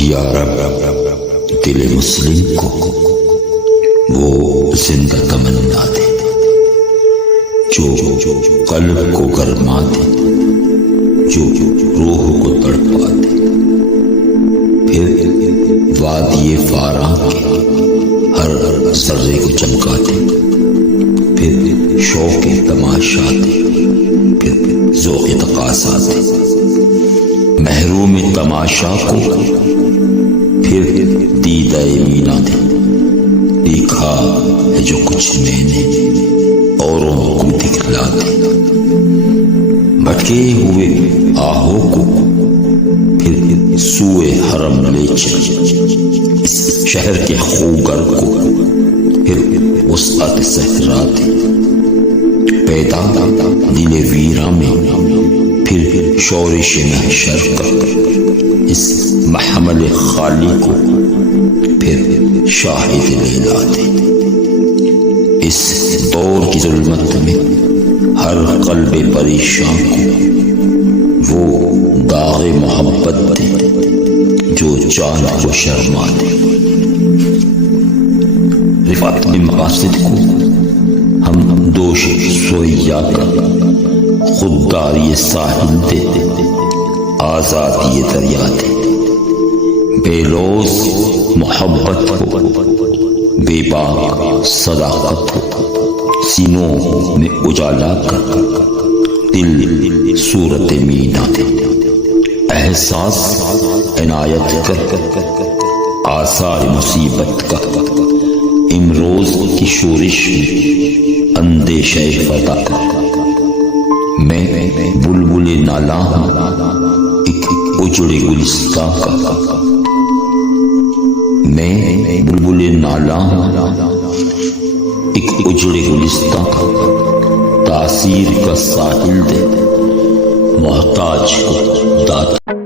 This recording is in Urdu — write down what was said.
یا رب دل مسلم کو وہ زندہ تمنا دے جو قلب کو گرما دے، جو روح کو تڑپا دے، پھر وادی فاراں کے ہر ذرے کو چمکا دے، پھر شوق تماشا دے، پھر ذوق تقاضا دے، محروم تماشا کو پھر دیدہ مینا دے، دیکھا ہے جو کچھ میں نے اوروں کو دکھلا دے، بھٹکے ہوئے آہو کو پھر سوئے حرم لے چل، اس شہر کے خوگر کو پھر وسعت صحرا دے، پیدا دل ویراں میں پھر شورش محشر کا، اس محمل خالی کو پھر شاہد لیلا دے، اس دور کی ظلمت میں ہر قلب پریشان کو وہ داغ محبت دے جو چاند کو شرما دے، رفعت میں مقاصد کو ہم دوش سویا کا خودداری ساحل دے، آزادی دریا دے، بے لوز محبت کو بے باک صداقت کو سینوں میں اجالا کر دل صورت مینا دے، احساس عنایت کر آثار مصیبت کا، امروز کی شورش میں اندیشہ فتح کر، میں بلبل نالاں ہوں ایک اجڑے گلستاں کا، میں بلبل نالاں ہوں ایک اجڑے گلستاں کا، تاثیر کا ساحل دے محتاج کو داتا۔